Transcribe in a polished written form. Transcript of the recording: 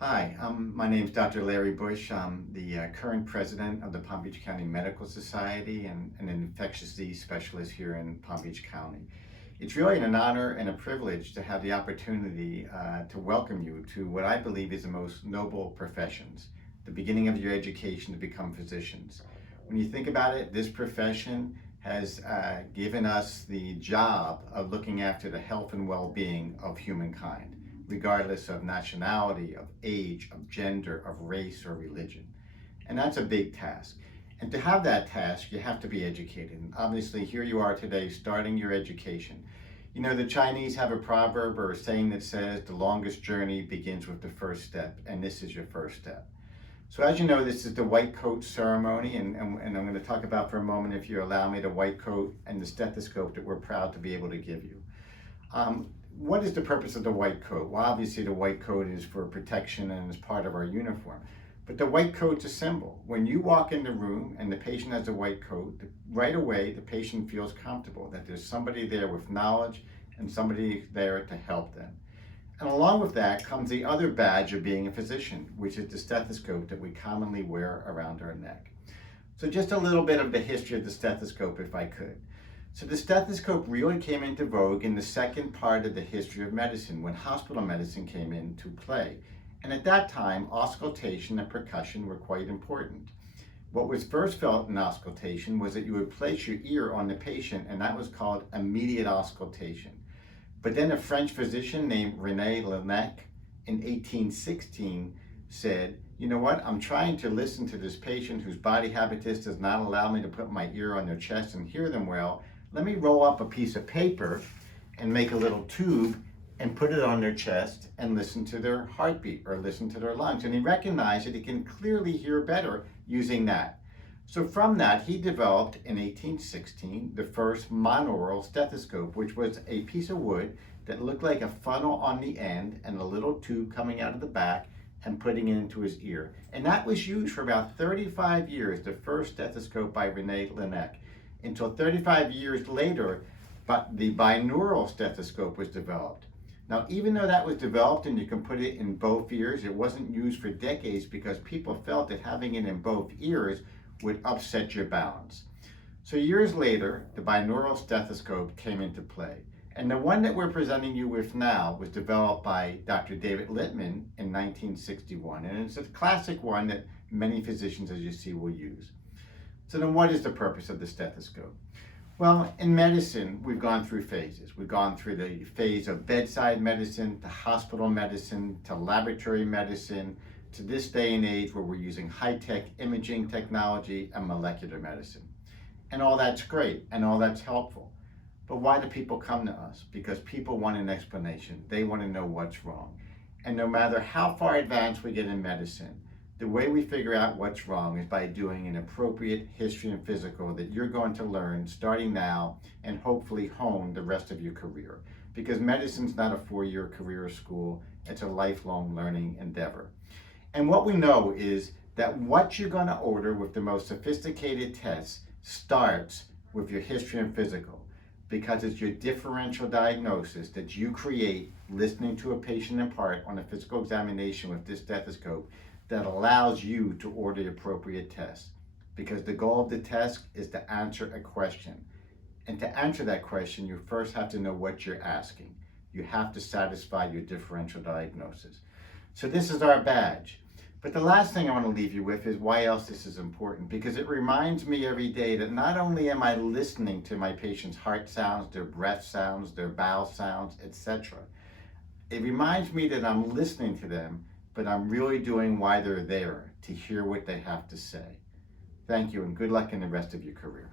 Hi, my name is Dr. Larry Bush. I'm the current president of the Palm Beach County Medical Society and an infectious disease specialist here in Palm Beach County. It's really an honor and a privilege to have the opportunity to welcome you to what I believe is the most noble professions, the beginning of your education to become physicians. When you think about it, this profession has given us the job of looking after the health and well-being of humankind, regardless of nationality, of age, of gender, of race, or religion. And that's a big task. And to have that task, you have to be educated. And obviously, here you are today starting your education. You know, the Chinese have a proverb or a saying that says, the longest journey begins with the first step, and this is your first step. So as you know, this is the white coat ceremony, and I'm going to talk about for a moment, if you allow me, the white coat and the stethoscope that we're proud to be able to give you. What is the purpose of the white coat? Well, obviously the white coat is for protection and is part of our uniform. But the white coat's a symbol. When you walk in the room and the patient has a white coat, right away the patient feels comfortable, that there's somebody there with knowledge and somebody there to help them. And along with that comes the other badge of being a physician, which is the stethoscope that we commonly wear around our neck. So just a little bit of the history of the stethoscope, if I could. So the stethoscope really came into vogue in the second part of the history of medicine, when hospital medicine came into play. And at that time, auscultation and percussion were quite important. What was first felt in auscultation was that you would place your ear on the patient, and that was called immediate auscultation. But then a French physician named René Laennec in 1816 said, you know what, I'm trying to listen to this patient whose body habitus does not allow me to put my ear on their chest and hear them well. Let me roll up a piece of paper and make a little tube and put it on their chest and listen to their heartbeat or listen to their lungs. And he recognized that he can clearly hear better using that. So from that, he developed in 1816 the first monaural stethoscope, which was a piece of wood that looked like a funnel on the end and a little tube coming out of the back and putting it into his ear. And that was used for about 35 years, the first stethoscope by René Laennec, until 35 years later, but the binaural stethoscope was developed. Now, even though that was developed and you can put it in both ears, it wasn't used for decades because people felt that having it in both ears would upset your balance. So years later, the binaural stethoscope came into play. And the one that we're presenting you with now was developed by Dr. David Littman in 1961. And it's a classic one that many physicians, as you see, will use. So then what is the purpose of the stethoscope? Well, in medicine, we've gone through phases. We've gone through the phase of bedside medicine, to hospital medicine, to laboratory medicine, to this day and age where we're using high-tech imaging technology and molecular medicine. And all that's great and all that's helpful. But why do people come to us? Because people want an explanation. They want to know what's wrong. And no matter how far advanced we get in medicine, the way we figure out what's wrong is by doing an appropriate history and physical that you're going to learn starting now and hopefully hone the rest of your career. Because medicine's not a 4-year career or school, it's a lifelong learning endeavor. And what we know is that what you're going to order with the most sophisticated tests starts with your history and physical, because it's your differential diagnosis that you create listening to a patient in part on a physical examination with this stethoscope that allows you to order the appropriate test. Because the goal of the test is to answer a question. And to answer that question, you first have to know what you're asking. You have to satisfy your differential diagnosis. So this is our badge. But the last thing I want to leave you with is why else this is important. Because it reminds me every day that not only am I listening to my patient's heart sounds, their breath sounds, their bowel sounds, etc. It reminds me that I'm listening to them, but I'm really doing why they're there, to hear what they have to say. Thank you, and good luck in the rest of your career.